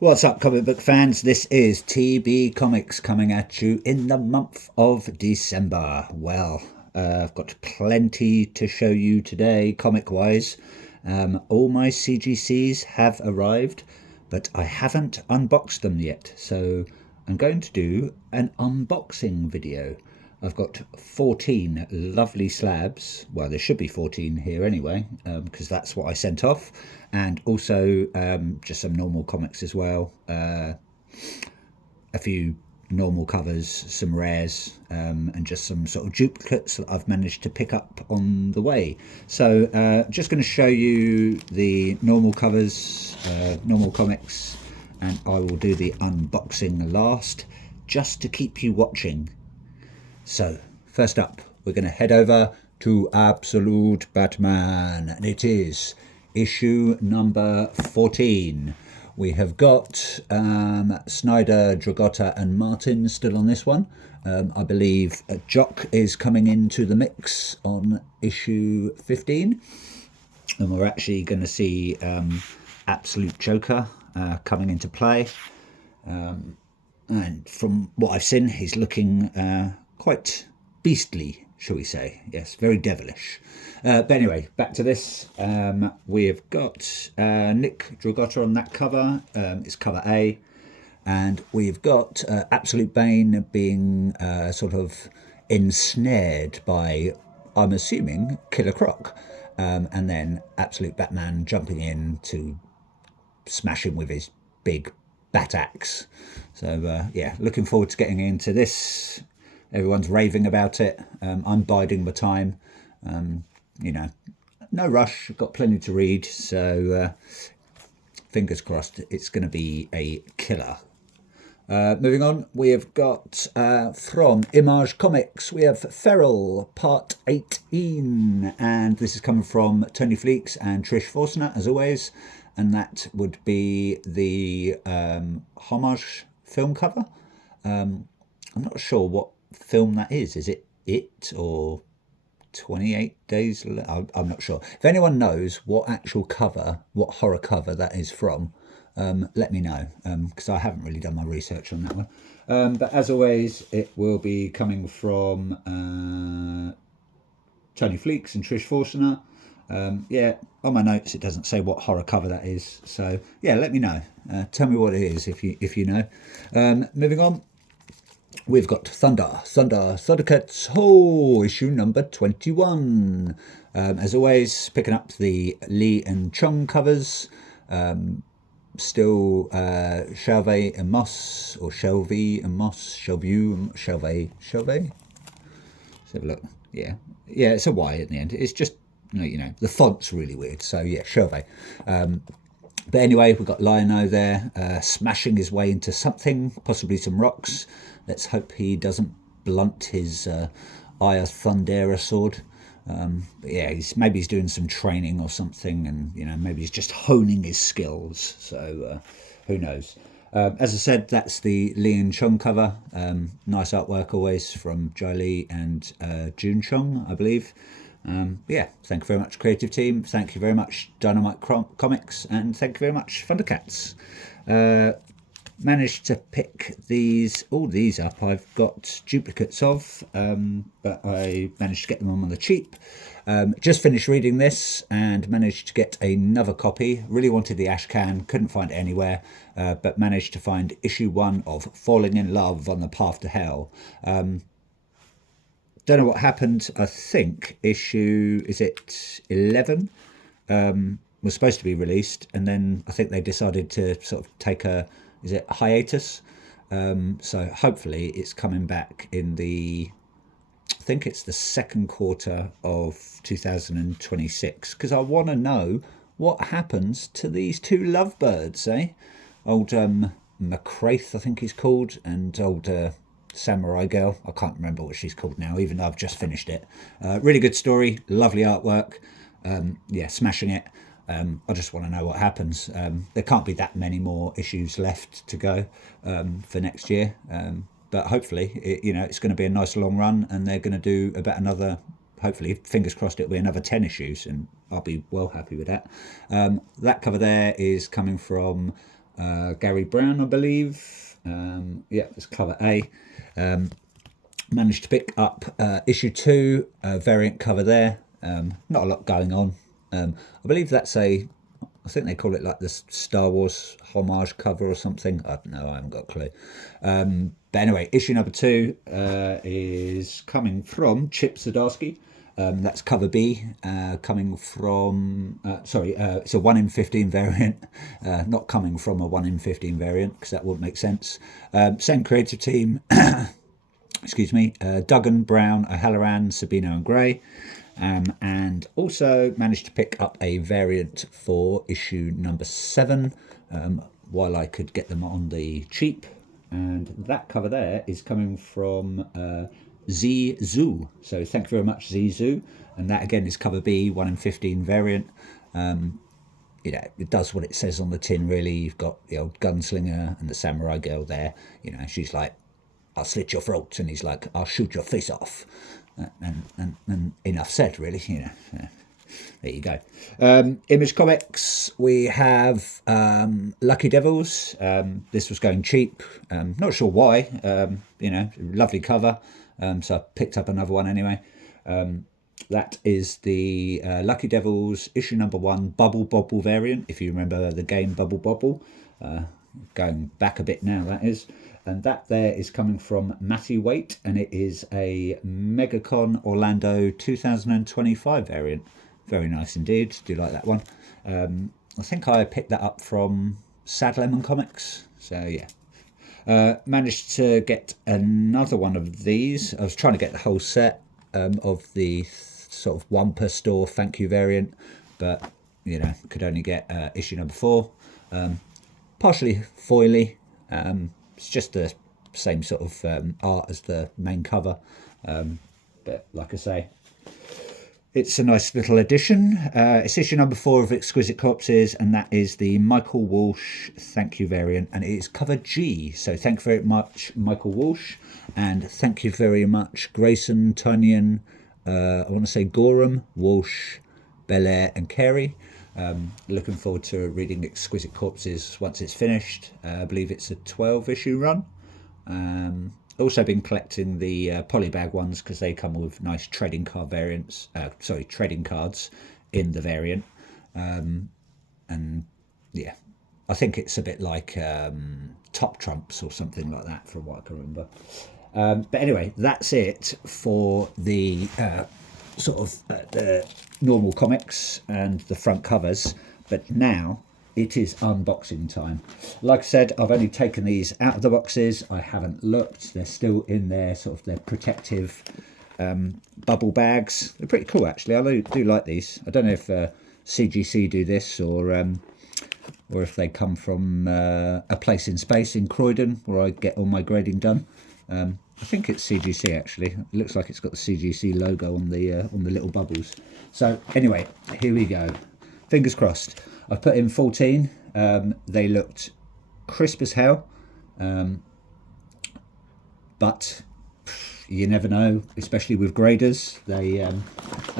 What's up, comic book fans? This is TB Comics coming at you in the month of December. Well, I've got plenty to show you today, comic wise. All my CGCs have arrived, but I haven't unboxed them yet, so I'm going to do an unboxing video. I've got 14 lovely slabs. Well, there should be 14 here anyway, because that's what I sent off. And also just some normal comics as well. A few normal covers, some rares, and just some sort of duplicates that I've managed to pick up on the way. So just going to show you the normal covers, normal comics, and I will do the unboxing last, just to keep you watching. So, first up, we're going to head over to Absolute Batman, and it is issue number 14. We have got Snyder, Dragotta, and Martin still on this one. I believe Jock is coming into the mix on issue 15, and we're actually going to see Absolute Joker coming into play. And from what I've seen, he's looking quite beastly, shall we say. Yes, very devilish. But anyway, back to this. We've got Nick Dragotta on that cover. It's cover A. And we've got Absolute Bane being sort of ensnared by, I'm assuming, Killer Croc. And then Absolute Batman jumping in to smash him with his big bat axe. So yeah, looking forward to getting into this. Everyone's raving about it. I'm biding my time. You know, no rush. I've got plenty to read. So fingers crossed it's going to be a killer. Moving on, we have got from Image Comics, we have Feral Part 18. And this is coming from Tony Fleeks and Trish Forstner, as always. And that would be the homage film cover. I'm not sure what film that is. Is it or 28 Days? I'm not sure. If anyone knows what actual cover, what horror cover that is from, let me know, because I haven't really done my research on that one. But as always, it will be coming from Tony Fleeks and Trish Forstner. Yeah, on my notes it doesn't say what horror cover that is, so yeah, let me know. Tell me what it is if you know. Moving on, we've got Thundercats issue number 21. As always, picking up the Lee and Chung covers. Still Shelvey and Moss, or Shelvey and Moss, Shelvey. Let's have a look. Yeah, it's a Y at the end. It's just, you know, the font's really weird. So yeah, Chauvet. But anyway, we've got Lionel there, smashing his way into something, possibly some rocks. Let's hope he doesn't blunt his Eye of Thundera sword. But yeah, maybe he's doing some training or something, and you know, maybe he's just honing his skills. So who knows? As I said, that's the Lee and Chung cover. Nice artwork always from Jai Lee and June Chung, I believe. Yeah, thank you very much, creative team. Thank you very much, Dynamite Comics, and thank you very much, Thundercats. Managed to pick all these up. I've got duplicates of, but I managed to get them on the cheap. Just finished reading this and managed to get another copy. Really wanted the Ashcan, couldn't find it anywhere, but managed to find issue 1 of Falling in Love on the Path to Hell. Don't know what happened. I think issue, is it 11, was supposed to be released, and then I think they decided to sort of take a hiatus. So hopefully it's coming back in I think it's the second quarter of 2026, because I want to know what happens to these two lovebirds, eh? Old McCraith, I think he's called, and old Samurai Girl. I can't remember what she's called now, even though I've just finished it. Really good story, lovely artwork. Yeah, smashing it. I just want to know what happens. There can't be that many more issues left to go for next year, but hopefully, it's going to be a nice long run, and they're going to do about another. Hopefully, fingers crossed, it'll be another 10 issues, and I'll be well happy with that. That cover there is coming from Gary Brown, I believe. Yeah, it's cover A. Managed to pick up issue 2, variant cover there. Not a lot going on. I believe that's I think they call it like the Star Wars homage cover or something. I don't know, I haven't got a clue. But anyway, issue number 2 is coming from Chip Zdarsky. That's cover B, coming from, it's a 1 in 15 variant, not coming from a 1 in 15 variant, because that wouldn't make sense. Same creative team, excuse me, Duggan, Brown, O'Halloran, Sabino and Gray. And also managed to pick up a variant for issue number 7 while I could get them on the cheap. And that cover there is coming from Zhu. So thank you very much, Zhu. And that again is cover B, 1 in 15 variant. You know, it does what it says on the tin, really. You've got the old gunslinger and the samurai girl there. You know, she's like, I'll slit your throat, and he's like, I'll shoot your face off. And enough said, really. You know, there you go. Image Comics, we have Lucky Devils. This was going cheap. Not sure why. You know, lovely cover. So I picked up another one anyway. That is the Lucky Devils issue number 1 Bubble Bobble variant. If you remember the game Bubble Bobble, going back a bit now, that is. And that there is coming from Matty Waite, and it is a MegaCon Orlando 2025 variant. Very nice indeed. Do like that one. I think I picked that up from Sad Lemon Comics. So yeah. Managed to get another one of these. I was trying to get the whole set of the sort of 1 per store thank you variant, but you know, could only get issue number 4. Partially foily. It's just the same sort of art as the main cover, but like I say, it's a nice little addition. It's issue number 4 of Exquisite Corpses, and that is the Michael Walsh thank you variant, and it is cover G. So thank you very much, Michael Walsh, and thank you very much, Grayson, Tunyon, I want to say Gorham, Walsh, Belair and Carey. Looking forward to reading Exquisite Corpses once it's finished. I believe it's a 12-issue run. Also been collecting the polybag ones because they come with nice trading card variants. Trading cards in the variant. And yeah, I think it's a bit like Top Trumps or something like that, from what I can remember. But anyway, that's it for the the normal comics and the front covers. But now it is unboxing time. Like I said, I've only taken these out of the boxes. I haven't looked. They're still in their sort of their protective bubble bags. They're pretty cool, actually. I do like these. I don't know if CGC do this, or if they come from a place in space in Croydon where I get all my grading done. I think it's CGC, actually. It looks like it's got the CGC logo on the little bubbles. So anyway, here we go. Fingers crossed. I've put in 14. They looked crisp as hell, but you never know, especially with graders. They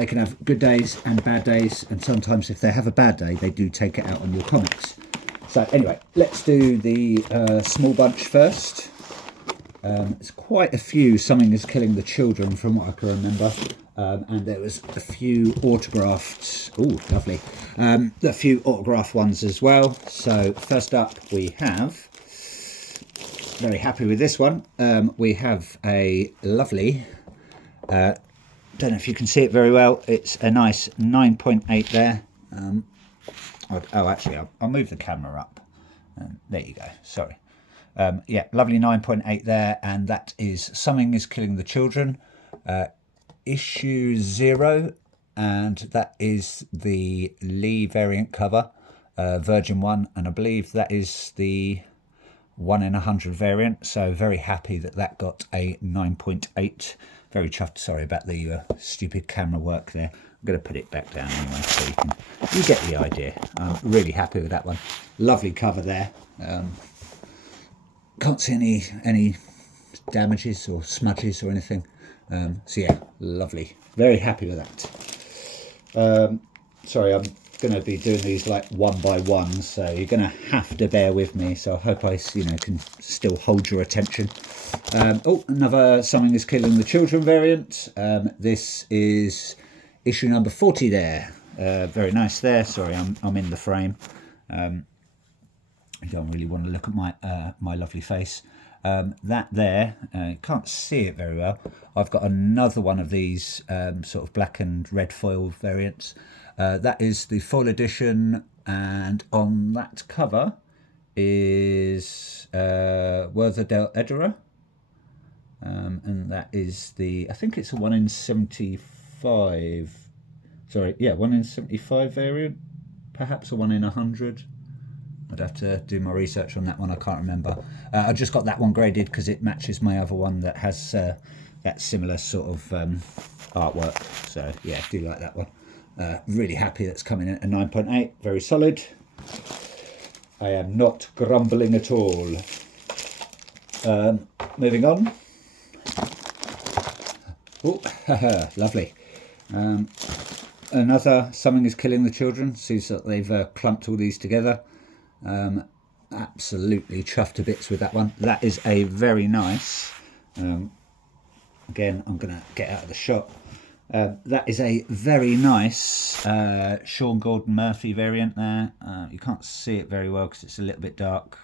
can have good days and bad days, and sometimes if they have a bad day, they do take it out on your comics. So anyway, let's do the small bunch first. It's quite a few. Something is Killing the Children, from what I can remember. And there was a few autographed, lovely, a few autographed ones as well. So first up we have, very happy with this one, we have a lovely, don't know if you can see it very well, it's a nice 9.8 there. Actually I'll move the camera up, there you go, sorry. Yeah, lovely 9.8 there, and that is Something is Killing the Children, issue 0, and that is the Lee variant cover, Virgin 1, and I believe that is the 1 in 100 variant, so very happy that that got a 9.8. Very chuffed. Sorry about the stupid camera work there. I'm going to put it back down anyway, so you get the idea. I'm really happy with that one. Lovely cover there. Can't see any damages or smudges or anything. So yeah, lovely. Very happy with that. Sorry, I'm going to be doing these like one by one, so you're going to have to bear with me. So I hope I, can still hold your attention. Oh, another Something is Killing the Children variant. This is issue number 40 there. Very nice there. Sorry, I'm in the frame. You don't really want to look at my lovely face. That there, you can't see it very well. I've got another one of these sort of black and red foil variants. That is the foil edition, and on that cover is Werther del Edera, and that is I think it's a 1 in 75. Sorry, yeah, 1 in 75 variant, perhaps a 1 in 100. I'd have to do my research on that one. I can't remember. I just got that one graded because it matches my other one that has that similar sort of artwork. So yeah, do like that one. Really happy that's coming in at a 9.8. Very solid. I am not grumbling at all. Moving on. Oh, lovely. Another Something is Killing the Children. Seems that they've clumped all these together. Absolutely chuffed to bits with that one. That is a very nice, again I'm gonna get out of the shot, that is a very nice Sean Gordon Murphy variant there. You can't see it very well because it's a little bit dark,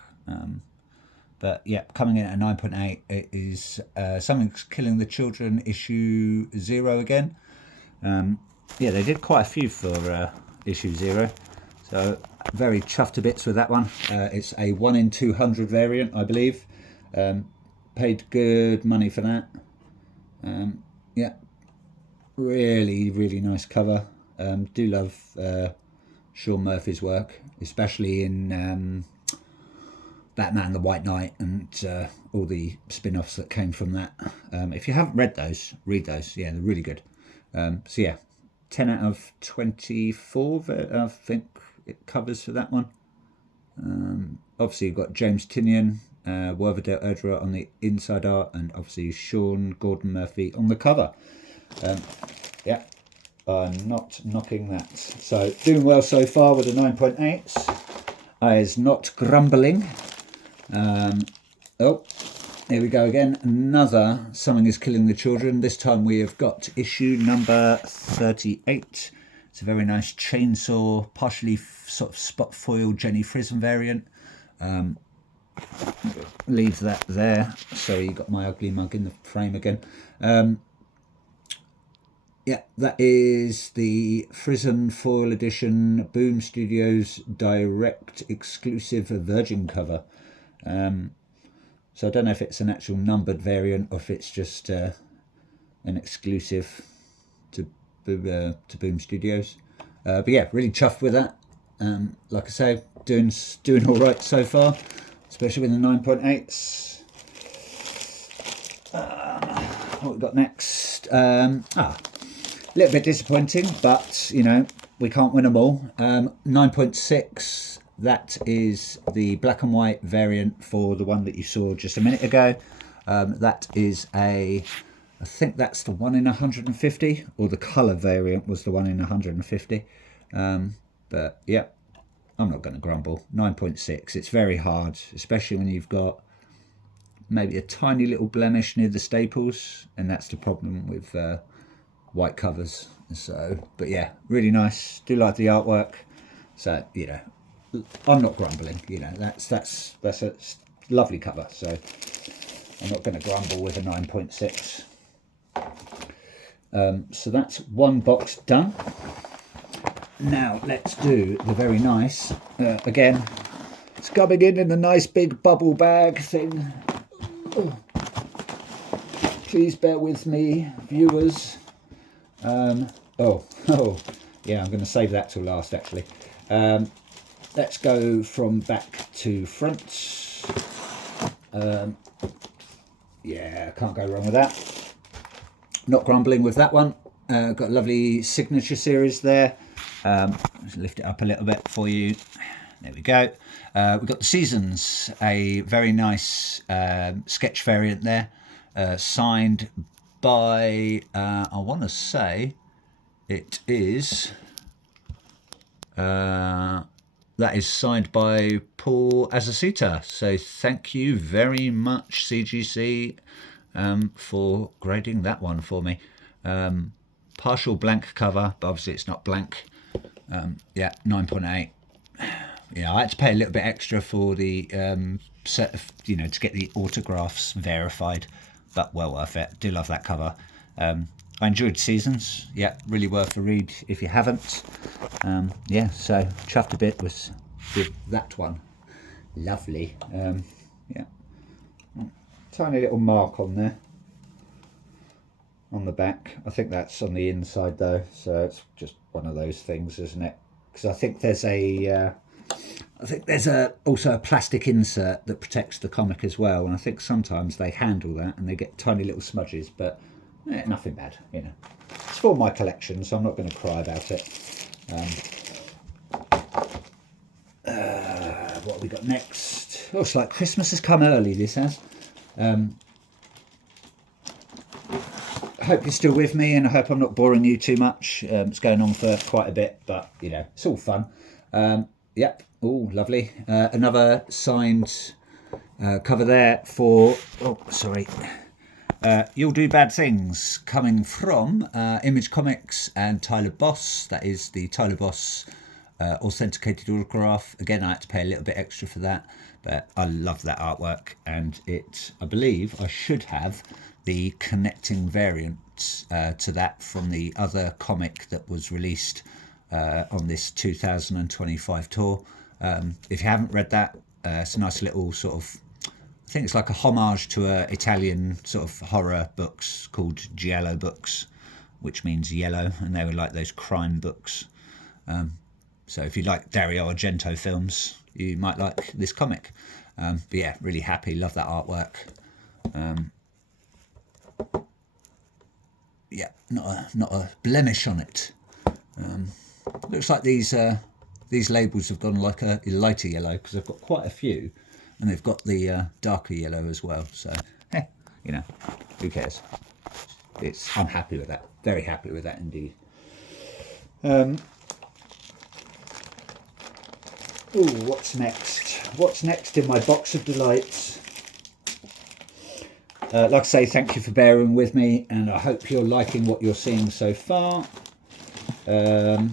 but yeah, coming in at a 9.8. It is Something's Killing the Children issue 0 again. Yeah, they did quite a few for issue 0, so very chuffed to bits with that one. It's a 1 in 200 variant, I believe. Paid good money for that. Yeah, really nice cover. Do love Sean Murphy's work, especially in Batman the White Knight and all the spin-offs that came from that. If you haven't read those, read those. Yeah, they're really good. So yeah, 10 out of 24, I think it covers for that one. Obviously you've got James Tynion, Werther del Edera on the inside art, and obviously Sean Gordon Murphy on the cover. Yeah, I'm not knocking that. So doing well so far with a 9.8. I is not grumbling. Oh, here we go again. Another Something is Killing the Children. This time we have got issue number 38. It's a very nice chainsaw, partially sort of spot foil Jenny Frison variant. Leave that there. Sorry, you got my ugly mug in the frame again. Yeah, that is the Frison foil edition Boom Studios direct exclusive Virgin cover. So I don't know if it's an actual numbered variant or if it's just an exclusive to Boom Studios. But yeah, really chuffed with that. Like I say, doing all right so far, especially with the 9.8s. What we got next? A little bit disappointing, but we can't win them all. 9.6. That is the black and white variant for the one that you saw just a minute ago. That is I think that's the 1 in 150, or the colour variant was the 1 in 150. But yeah, I'm not going to grumble. 9.6. It's very hard, especially when you've got maybe a tiny little blemish near the staples, and that's the problem with white covers. So, but yeah, really nice. Do like the artwork. So I'm not grumbling. That's a lovely cover. So I'm not going to grumble with a 9.6. So that's one box done. Now let's do the very nice, again, it's coming in the nice big bubble bag thing. Oh. Please bear with me, viewers. Oh, yeah, I'm going to save that till last, actually. Let's go from back to front. Yeah, can't go wrong with that. Not grumbling with that one. Got a lovely signature series there. Just lift it up a little bit for you. There we go. We've got the Seasons, a very nice sketch variant there, signed by, I want to say it is That is signed by Paul Azacita. So thank you very much, CGC, for grading that one for me. Partial blank cover, but obviously it's not blank. Yeah, 9.8. Yeah, I had to pay a little bit extra for the set of, to get the autographs verified, but well worth it. Do love that cover. I enjoyed Seasons. Yeah, really worth a read if you haven't. Yeah, so chuffed a bit with that one. Lovely. Yeah, tiny little mark on there on the back. I think that's on the inside though, so it's just one of those things, isn't it? Because I think there's also a plastic insert that protects the comic as well, and I think sometimes they handle that and they get tiny little smudges, but nothing bad, It's for my collection, so I'm not going to cry about it. What have we got next? Oh, it's like Christmas has come early, this has. I hope you're still with me, and I hope I'm not boring you too much. It's going on for quite a bit, but it's all fun. Yep. Oh, lovely. Another signed cover there for. Oh, sorry. You'll Do Bad Things, coming from Image Comics and Tyler Boss. That is the Tyler Boss authenticated autograph. Again, I had to pay a little bit extra for that, but I love that artwork, and I believe I should have the connecting variant to that from the other comic that was released on this 2025 tour. If you haven't read that, it's a nice little sort of, I think it's like a homage to Italian sort of horror books called Giallo books, which means yellow, and they were like those crime books. So if you like Dario Argento films, you might like this comic. But yeah, really happy, love that artwork. Yeah, not a blemish on it. Looks like these labels have gone like a lighter yellow, because I've got quite a few, and they've got the darker yellow as well. So, who cares? I'm happy with that. Very happy with that indeed. What's next? What's next in my box of delights? Like I say, thank you for bearing with me, and I hope you're liking what you're seeing so far. A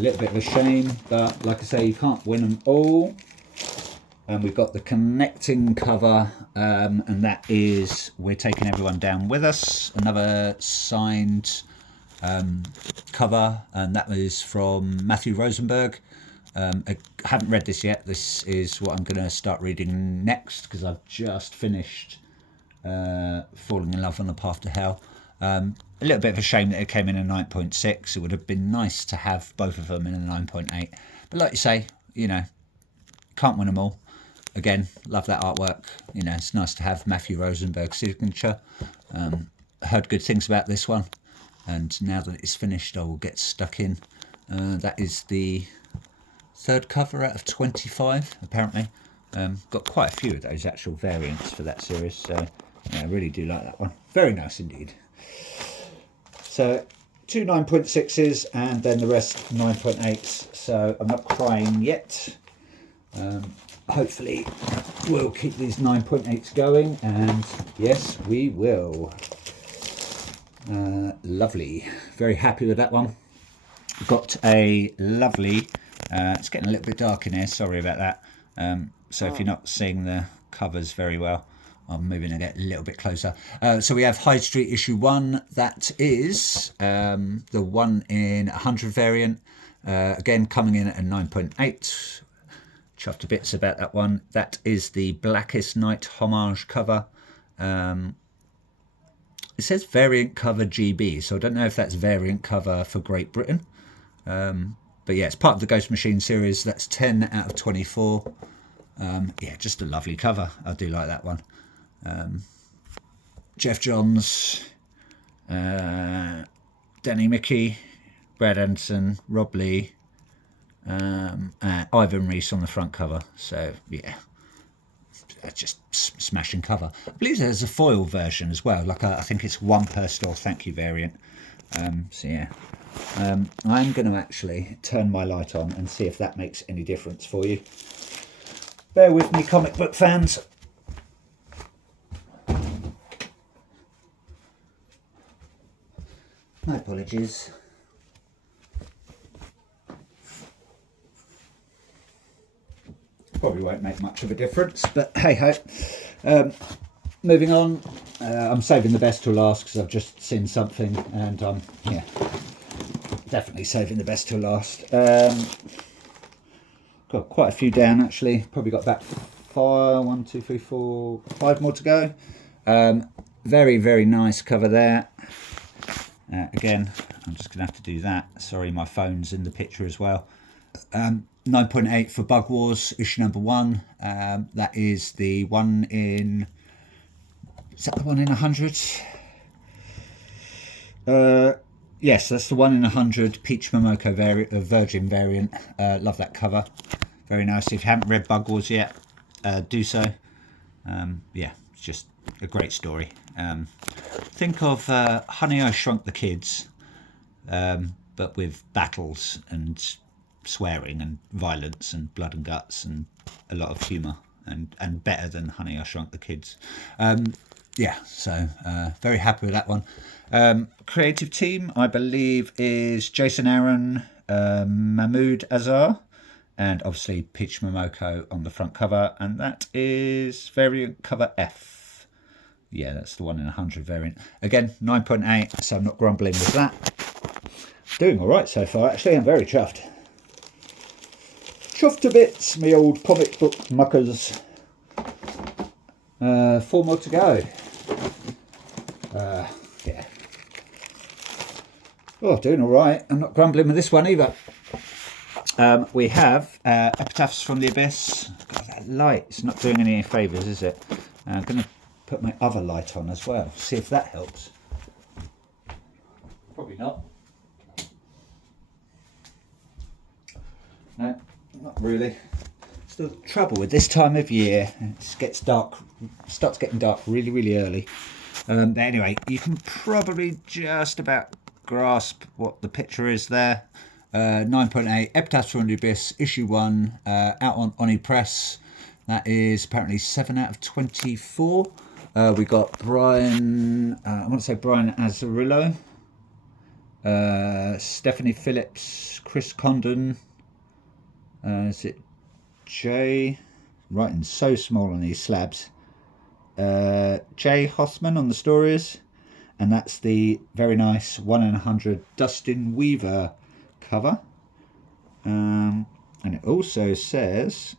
little bit of a shame, but like I say, you can't win them all. And we've got the connecting cover, and that is We're Taking Everyone Down With Us, another signed cover, and that was from Matthew Rosenberg. I haven't read this yet. This is what I'm going to start reading next, because I've just finished Falling in Love on the Path to Hell. A little bit of a shame that it came in a 9.6. It would have been nice to have both of them in a 9.8. But like you say, can't win them all. Again, love that artwork. It's nice to have Matthew Rosenberg's signature. Heard good things about this one, and now that it's finished, I will get stuck in. That is the third cover out of 25, apparently. Got quite a few of those actual variants for that series, so yeah, I really do like that one. Very nice indeed. So 2 9.6s and then the rest 9.8s, so I'm not crying yet. Hopefully we'll keep these 9.8s going, and yes, we will. Lovely. Very happy with that one. Got a lovely, it's getting a little bit dark in here, sorry about that. So if you're not seeing the covers very well, I'm moving to get a little bit closer. So we have High Street issue 1. That is the 1 in 100 variant. Again, coming in at a 9.8. Chuffed to bits about that one. That is the Blackest Night homage cover. It says variant cover GB, so I don't know if that's variant cover for Great Britain. But yeah, it's part of the Ghost Machine series. That's 10 out of 24. Yeah, just a lovely cover. I do like that one. Jeff Johns, Danny Mickey, Brad Anderson, Rob Lee, Ivan Reese on the front cover. So yeah, just smashing cover. I believe there's a foil version as well, like I think it's 1 per store thank you variant. So yeah, I'm going to actually turn my light on and see if that makes any difference for you. Bear with me, comic book fans. My apologies. Probably won't make much of a difference, but hey ho. Moving on. I'm saving the best till last because I've just seen something, and yeah, definitely saving the best till last. Got quite a few down actually. Probably got about 1, 2, 3, 4, 5 more to go. Very, very nice cover there. Again, I'm just going to have to do that. Sorry, my phone's in the picture as well. 9.8 for Bug Wars, issue number 1. That is the one in... Is that the one in 100? Yes, that's the one in 100 Peach Momoko Virgin variant. Love that cover. Very nice. If you haven't read Bug Wars yet, do so. Yeah, it's just a great story. Think of Honey, I Shrunk the Kids, but with battles and swearing and violence and blood and guts and a lot of humour, and better than Honey, I Shrunk the Kids. Yeah, so very happy with that one. Creative team, I believe, is Jason Aaron, Mahmoud Azhar, and obviously Peach Momoko on the front cover, and that is variant cover F. Yeah, that's the one in 100 variant. Again, 9.8, so I'm not grumbling with that. Doing all right so far, actually. I'm very chuffed. Chuffed to bits, me old comic book muckers. 4 more to go. Yeah. Oh, doing all right. I'm not grumbling with this one either. We have Epitaphs from the Abyss. God, that light, it's not doing any favours, is it? I'm going to put my other light on as well, see if that helps. Probably not. No, not really. It's the trouble with this time of year. It gets dark, starts getting dark really, really early. But anyway, you can probably just about grasp what the picture is there. 9.8, Epitaphs from the Abyss, issue 1, out on Oni Press. That is apparently 7 out of 24. We got Brian, I want to say Brian Azarillo, Stephanie Phillips, Chris Condon, is it Jay? Writing so small on these slabs. Jay Hossman on the stories, and that's the very nice 1 in 100 Dustin Weaver cover. And it also says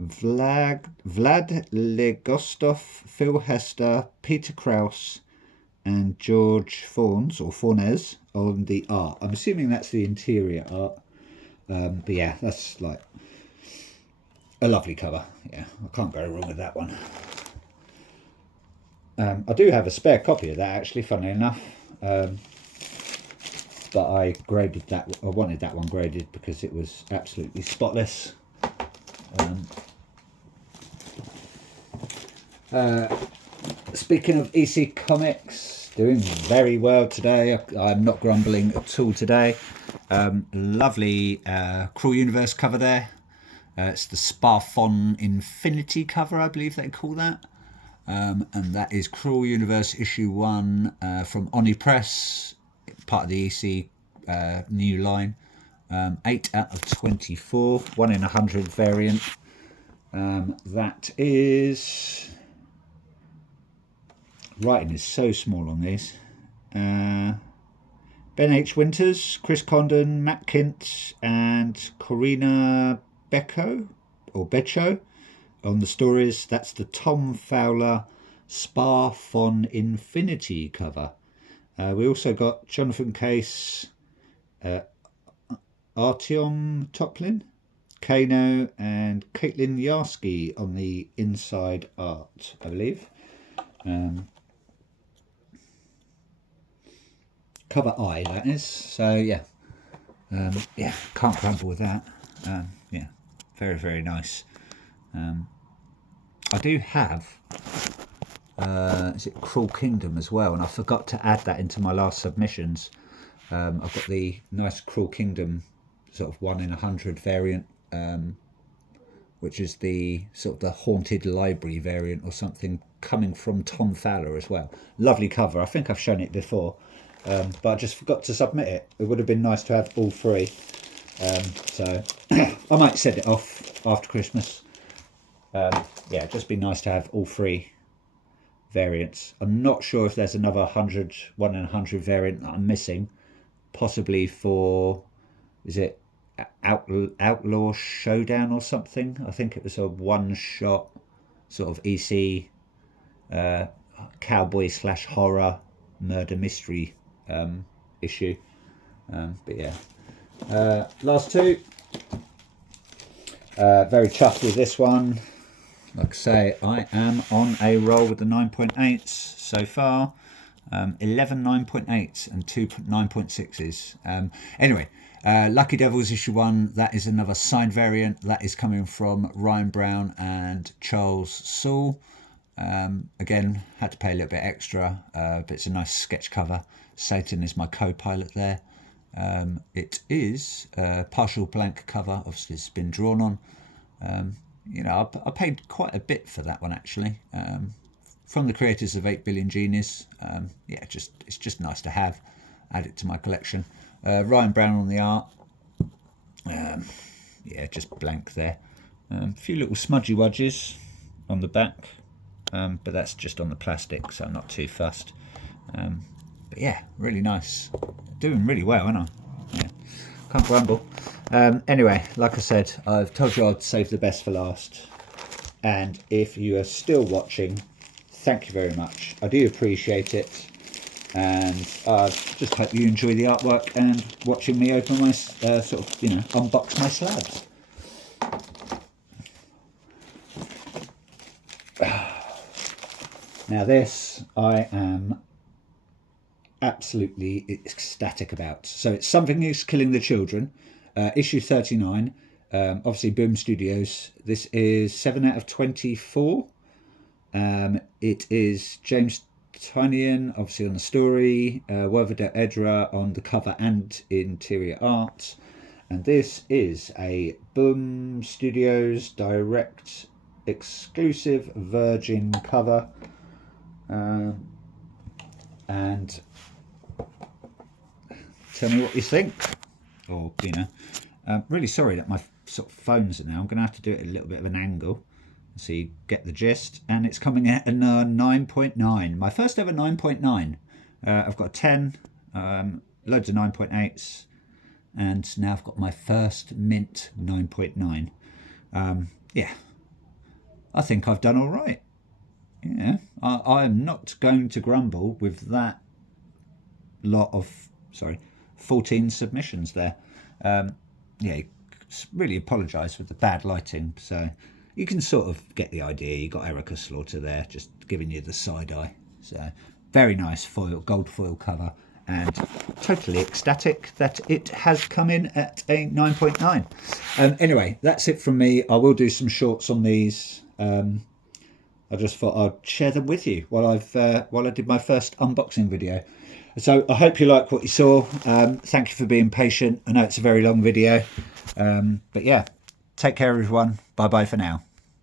Vlad Legostov, Phil Hester, Peter Krause, and George Fornes on the art. I'm assuming that's the interior art. But yeah, that's like a lovely cover. Yeah, I can't go wrong with that one. I do have a spare copy of that actually, funnily enough. But I graded that. I wanted that one graded because it was absolutely spotless. Speaking of EC Comics, doing very well today. I'm not grumbling at all today. Lovely Cruel Universe cover there. It's the Sparfon Infinity cover, I believe they call that. And that is Cruel Universe issue 1 from Oni Press, part of the EC new line. 8 out of 24, 1 in 100 variant. That is... Writing is so small on these. Ben H. Winters, Chris Condon, Matt Kint, and Corina Becco on the stories. That's the Tom Fowler Sparfon Infinity cover. We also got Jonathan Case, Artyom Toplin, Kano, and Caitlin Yarsky on the inside art, I believe. Cover I, that is. So yeah, yeah, can't grumble with that. Yeah, very, very nice. I do have is it Cruel Kingdom as well, and I forgot to add that into my last submissions. I've got the nice Cruel Kingdom sort of 1 in 100 variant, which is the sort of the Haunted Library variant or something, coming from Tom Fowler as well. Lovely cover. I think I've shown it before, but I just forgot to submit it. It would have been nice to have all 3. So I might send it off after Christmas. Yeah, just be nice to have all 3 variants. I'm not sure if there's another 1 in 100 variant that I'm missing, possibly for, is it Outlaw Showdown or something? I think it was a one-shot sort of EC cowboy / horror murder mystery issue. But yeah, last 2. Very chuffed with this one. Like I say, I am on a roll with the 9.8s so far. 11 9.8s and 2 9.6s. Anyway, Lucky Devils issue 1, that is another signed variant. That is coming from Ryan Brown and Charles Saul. Again, had to pay a little bit extra, but it's a nice sketch cover. Satan is my co-pilot there. It is a partial blank cover, obviously it's been drawn on. You know, I paid quite a bit for that one actually. From the creators of 8 Billion Genies. Yeah, it's just nice to have. Add it to my collection. Ryan Brown on the art. Yeah, just blank there. A few little smudgy wudges on the back, but that's just on the plastic, so I'm not too fussed. But yeah, really nice. Doing really well, aren't I? Yeah, can't grumble. Anyway, like I said, I've told you I'd save the best for last. And if you are still watching, thank you very much. I do appreciate it. And I just hope you enjoy the artwork and watching me open my, sort of, you know, unbox my slabs. Now this, I am absolutely ecstatic about. So it's Something Is Killing the Children, issue 39, obviously Boom Studios. This is 7 out of 24. It is James Tynion, obviously on the story, Werther Edra on the cover and interior art. And this is a Boom Studios direct exclusive Virgin cover. And tell me what you think. Or, you know, really sorry that my sort of phone's it now. I'm going to have to do it at a little bit of an angle so you get the gist. And it's coming in at a 9.9. My first ever 9.9. I've got a 10, loads of 9.8s, and now I've got my first mint 9.9. Yeah, I think I've done all right. Yeah, I am not going to grumble with that lot of, 14 submissions there. Yeah, really apologise for the bad lighting. So you can sort of get the idea. You got Erica Slaughter there, just giving you the side eye. So very nice foil, gold foil cover, and totally ecstatic that it has come in at a 9.9. Anyway, that's it from me. I will do some shorts on these. I just thought I'd share them with you while I did my first unboxing video. So I hope you like what you saw. Thank you for being patient. I know it's a very long video, but yeah, take care everyone. Bye bye for now.